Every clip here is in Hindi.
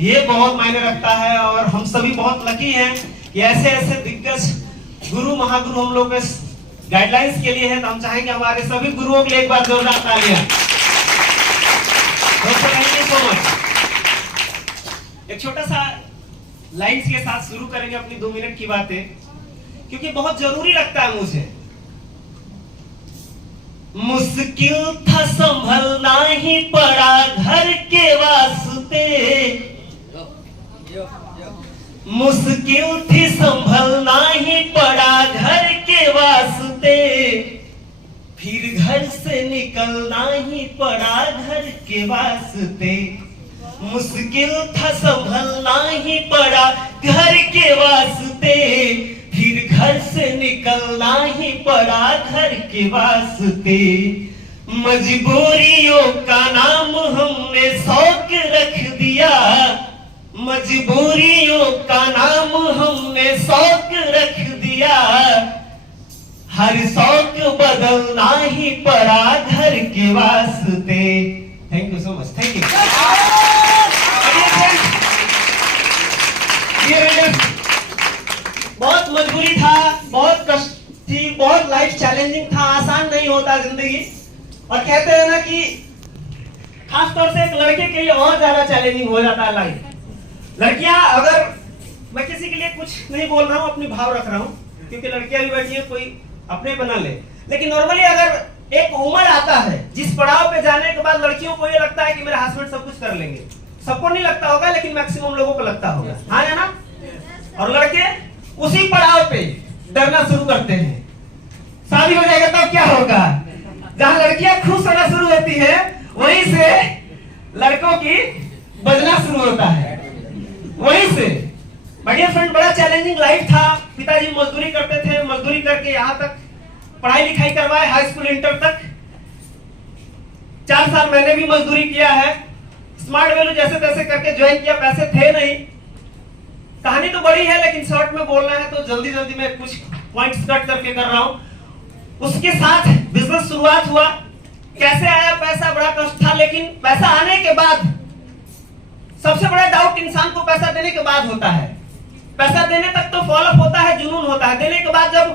ये बहुत मायने रखता है। और हम सभी बहुत लकी हैं कि ऐसे ऐसे दिग्गज गुरु महागुरु हम लोग गाइडलाइंस के लिए है। तो हम चाहेंगे हमारे सभी गुरुओं के लिए एक बार जोरदार तालियां। Thank you so much. एक छोटा सा लाइन्स के साथ शुरू करेंगे अपनी 2 मिनट की बातें, क्योंकि बहुत जरूरी लगता है मुझे। मुश्किल था संभलना ही पड़ा घर के वास्ते, मुश्किल थी संभलना ही पड़ा घर के वास्ते, फिर घर से निकलना ही पड़ा घर के वास्ते। मुश्किल था संभलना ही पड़ा घर के वास्ते, फिर घर से निकलना ही पड़ा घर के वास्ते। मजबूरियों का नाम हमने शौक रख दिया, मजबूरियों का नाम हमने शौक रख दिया, हर शौक बदलना ही पड़ा घर के वास्ते। Thank you so much. Thank you. बहुत मजबूरी था, बहुत कष्ट थी, बहुत लाइफ चैलेंजिंग था, आसान नहीं होता जिंदगी। और कहते हैं ना कि खासतौर से एक लड़के के लिए और ज्यादा चैलेंजिंग हो जाता है लाइफ। लड़कियां, अगर मैं किसी के लिए कुछ नहीं बोल रहा हूँ, अपनी भाव रख रहा हूँ, क्योंकि लड़कियां भी बैठी है, कोई अपने बना ले। लेकिन नॉर्मली अगर एक उम्र आता है जिस पड़ाव पे जाने के बाद लड़कियों को ये लगता है कि मेरे हस्बैंड सब कुछ कर लेंगे। सबको नहीं लगता होगा, लेकिन मैक्सिमम लोगों को लगता होगा, हाँ या ना? और लड़के उसी पड़ाव पे डरना शुरू करते हैं। शादी हो जाएगा तब क्या होगा? जहां लड़कियां खुश होना शुरू होती है, वहीं से लड़कों की बजना शुरू होता है, वहीं से। बढ़िया फ्रेंड, बड़ा चैलेंजिंग लाइफ था। पिताजी मजदूरी करते थे, मजदूरी करके यहाँ तक पढ़ाई लिखाई करवाए, हाई स्कूल इंटर तक। 4 साल मैंने भी मजदूरी किया है। स्मार्ट वैल्यू जैसे तैसे करके ज्वाइन किया, पैसे थे नहीं। कहानी तो बड़ी है, लेकिन शॉर्ट में बोलना है तो जल्दी जल्दी मैं कुछ पॉइंट्स कट करके कर रहा हूं। उसके साथ बिजनेस शुरुआत हुआ। कैसे आया पैसा, बड़ा कष्ट था। लेकिन पैसा आने के बाद सबसे बड़ा डाउट इंसान को पैसा देने के बाद होता है। पैसा देने तक तो फॉलोअप होता है, जुनून होता है। देने के बाद जब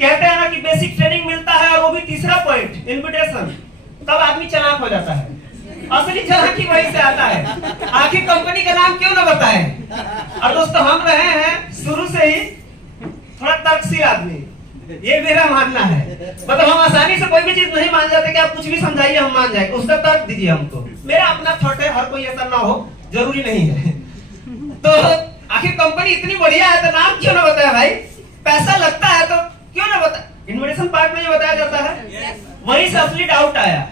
कहते हैं ना कि बेसिक ट्रेनिंग मिलता है, और वो भी तीसरा पॉइंट इन्विटेशन, तब आदमी चालाक हो जाता है। असली चालाकी वहीं से आता है। आखिर कंपनी का नाम क्यों ना बताएं? और दोस्तों, हम रहे हैं शुरू से ही थोड़ा तर्कशील आदमी, ये मेरा मानना है। मतलब हम आसानी से कोई भी चीज नहीं मान जाते कि आप कुछ भी समझाइए हम मान जाएंगे, उसका तर्क दीजिए हमको। मेरा अपना थॉट है, हर कोई ऐसा ना हो, जरूरी नहीं है। तो आखिर कंपनी इतनी बढ़िया है तो नाम क्यों ना बताया भाई? पैसा लगता है तो क्यों ना बता? इन्विटेशन पार्ट में ये बताया जाता है। वहीं से असली डाउट आया।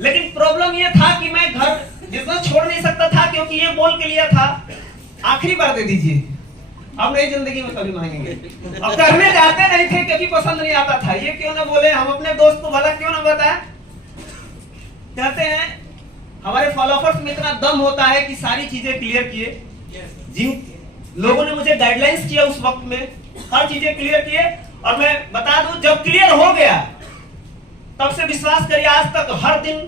लेकिन प्रॉब्लम ये था कि मैं घर बिजनेस छोड़ नहीं सकता था, क्योंकि ये बोल के लिया था आखिरी बार दे दीजिए, अब नई जिंदगी में कभी मांगेंगे। अब करने जाते नहीं थे क्योंकि पसंद नहीं आता था। ये क्यों ना बोले, हम अपने दोस्त को भला क्यों ना बताए? कहते हैं हमारे फॉलोअर्स में इतना दम होता है कि सारी चीजें क्लियर किए। जिन लोगों ने मुझे गाइडलाइंस किया उस वक्त में, हर चीजें क्लियर किए। और मैं बता दूं, जब क्लियर हो गया तब से विश्वास करिए, आज तक हर दिन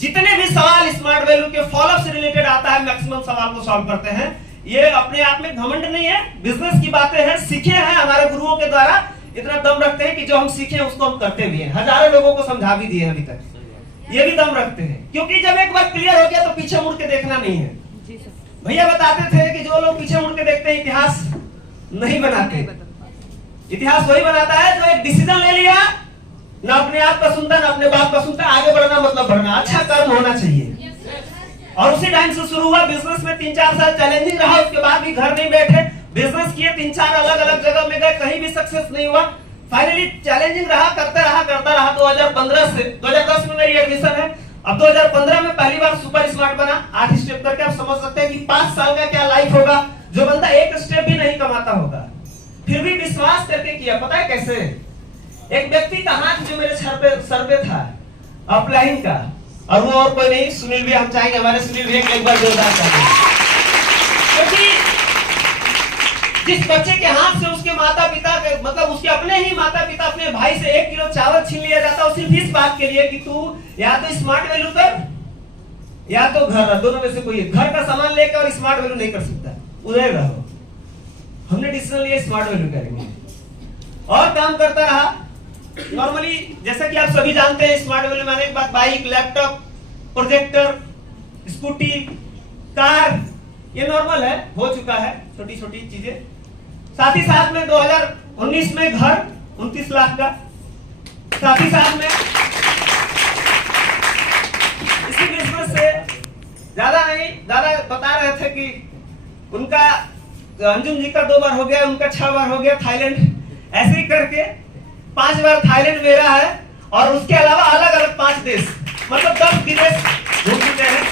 जितने भी सवाल स्मार्ट वैल्यू के फॉलोअप से रिलेटेड आता है, मैक्सिमम सवाल को सॉल्व करते हैं। ये अपने आप में घमंड नहीं है, बिजनेस की बातें हैं, सीखे हैं हमारे गुरुओं के द्वारा। इतना दम रखते हैं कि जो हम सीखे उसको हम करते भी हैं। हजारों लोगों को समझा भी दिए अभी तक। ये भी दम रखते हैं, क्योंकि जब एक बार क्लियर हो गया तो पीछे मुड़ के देखना नहीं है। भैया बताते थे कि जो लोग पीछे मुड़ के देखते हैं इतिहास नहीं बनाते। इतिहास वही बनाता है जो एक डिसीजन ले लिया, ना अपने आप का सुनता, ना अपने बाप का सुनता। आगे बढ़ना मतलब बढ़ना, अच्छा कर्म होना चाहिए। और उसी टाइम से शुरू हुआ। बिजनेस में 3-4 साल चैलेंजिंग रहा, उसके बाद भी घर नहीं बैठे, बिजनेस किए, 3-4 अलग अलग जगह में गए, कहीं भी सक्सेस नहीं हुआ। फाइनली चैलेंजिंग रहा, करता रहा। 2015 से 2010 में मेरी एडमिशन है। अब 2015 में पहली बार सुपर स्मार्ट बना। 8 स्टेप करके आप समझ सकते हैं कि 5 साल का क्या लाइफ होगा, जो बंदा 1 स्टेप भी नहीं कमाता होगा। फिर भी विश्वास करके किया। पता है कैसे? एक व्यक्ति का हाथ जो मेरे सर पे था, अपलाइन का, और वो और कोई नहीं, सुनील भी। हम चाहेंगे हमारे सुनील भी एक बार जोरदार ताली। क्योंकि जिस बच्चे के हाथ से उसके माता पिता मतलब उसके अपने ही माता पिता अपने भाई से 1 किलो चावल छीन लिया जाता है, सिर्फ इस बात के लिए कि तू या तो स्मार्ट वैल्यू कर या तो घर, दोनों में से कोई एक। घर का सामान लेकर और स्मार्ट वैल्यू नहीं कर सकता, उधर रहो। हमने डिसीजन लिया स्मार्ट वैल्यू करेंगे और काम करता रहा। नॉर्मली जैसा कि आप सभी जानते हैं, स्मार्ट वैल्यू माने एक बात, bike, laptop, projector, scooty, car, ये नॉर्मल है, हो चुका है, छोटी छोटी चीजें। साथ ही साथ में 2019 में घर 29 लाख का, साथ ही साथ में इसी बिजनेस से ज्यादा नहीं, ज्यादा बता रहे थे कि उनका अंजुम जी का 2 बार हो गया, उनका 6 बार हो गया थाईलैंड, ऐसे ही करके 5 बार थाईलैंड मेरा है। और उसके अलावा अलग अलग 5 देश, मतलब 10 विदेश घूम चुके हैं।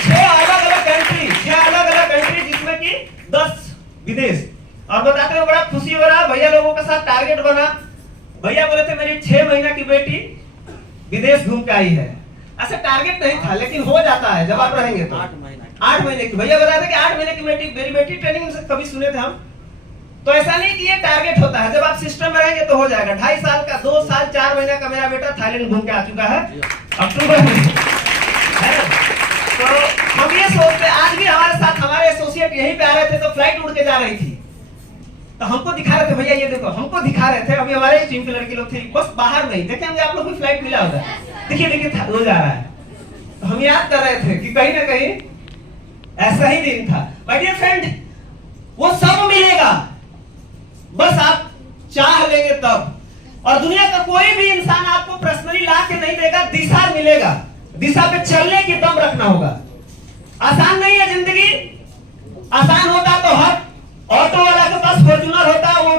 6 अलग अलग कंट्री जिसमें कि 10 विदेश। और बताते हुए बड़ा खुशी हो रहा, भैया लोगों के साथ टारगेट बना। भैया बोले थे मेरी 6 महीना की बेटी विदेश घूम के आई है। ऐसा टारगेट नहीं था, लेकिन हो जाता है जब आप रहेंगे तो। 8 महीने की, भैया बता रहे कि 8 महीने की बेटी, मेरी बेटी ट्रेनिंग से कभी सुने थे हम, तो ऐसा नहीं कि ये टारगेट होता है, जब आप सिस्टम में रहेंगे तो हो जाएगा। 2.5 साल का, 2 साल 4 महीने का मेरा बेटा थाईलैंड घूम के आ चुका है अक्टूबर में, है ना। तो हम ये सोचते, आज भी हमारे साथ हमारे एसोसिएट यहीं पे आ रहे थे, तो फ्लाइट उड़ के जा रही थी, तो हमको दिखा रहे थे, भैया ये देखो, हमको दिखा रहे थे। अभी हमारे टीम के लड़के लोग थे, बस बाहर नहीं देखे होंगे आप लोग को, फ्लाइट मिला होगा, देखिए देखिए वो जा रहा है। तो हम याद कर रहे थे कि कहीं ना कहीं ऐसा ही दिन था। माय डियर फ्रेंड, वो सब मिलेगा, बस आप चाह लेंगे तब। और दुनिया का कोई भी इंसान आपको पर्सनली ला के नहीं देगा, दिशा मिलेगा, दिशा पे चलने की दम रखना होगा। आसान नहीं है जिंदगी, आसान होता तो हर ऑटो वाला के पास फॉर्च्यूनर होता, वो